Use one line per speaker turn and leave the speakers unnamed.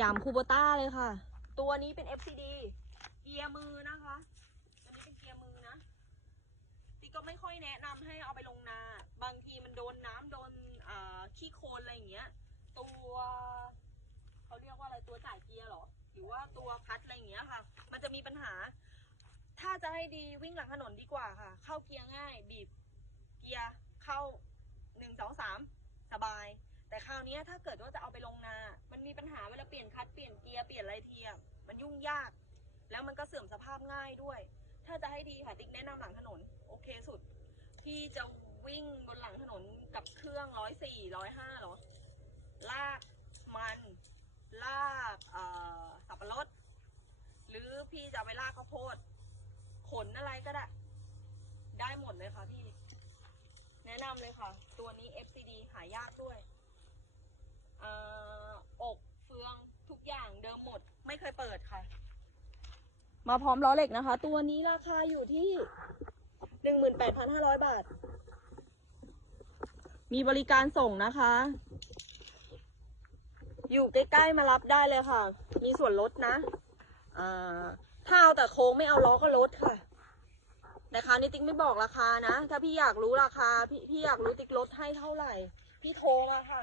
ยามคูโบต้าเลยค่ะ ตัวนี้เป็น FCD เกียร์มือนะคะตัวนี้เป็นเกียร์มือนะพี่ก็ไม่ค่อยแนะนำให้เอาไปลงนา บางทีมันโดนน้ำโดนขี้โคลนอะไรอย่างเงี้ย ตัวเขาเรียกว่าอะไรตัวจ่ายเกียร์หรอ หรือว่าตัวพัดอะไรอย่างเงี้ยค่ะ มันจะมีปัญหา ถ้าจะให้ดีวิ่งหลังถนนดีกว่าค่ะ เข้าเกียร์ง่าย บีบเกียร์เข้าหนึ่งสองสามสบาย แต่คราวนี้ถ้าเกิดว่าจะเอา ปัญหาเวลาเปลี่ยนคัดเปลี่ยนเกียร์เปลี่ยนอะไรเทียมันยุ่งยาก แล้วมันก็เสื่อมสภาพง่ายด้วย ถ้าจะให้ดีค่ะติ๊กแนะนำหลังถนน โอเคสุด ที่จะวิ่งบนหลังถนนกับเครื่องร้อยสี่ร้อยห้าหรอ ลากมันลากเอสับปะรด หรือพี่จะไปลากข้าวโพด ขนอะไรก็ได้ ได้หมดเลยค่ะพี่ แนะนำเลยค่ะ ตัวนี้ FCD หายากด้วย เอ่ออกเฟืองทุกอย่างเดิมหมด ไม่เคยเปิดค่ะ มาพร้อมล้อเหล็กนะคะ ตัวนี้ราคาอยู่ที่หนึ่งหมื่นแปดพันห้าร้อยบาท มีบริการส่งนะคะ อยู่ใกล้ๆมารับได้เลยค่ะ มีส่วนลดนะอ่าถ้าเอาแต่โค้งไม่เอาล้อก็ลดค่ะแต่คราวนี้ติ๊กไม่บอกราคานะ ถ้าพี่อยากรู้ราคา พี่พี่อยากรู้ติ๊กลดให้เท่าไหร่ พี่โทรมาค่ะ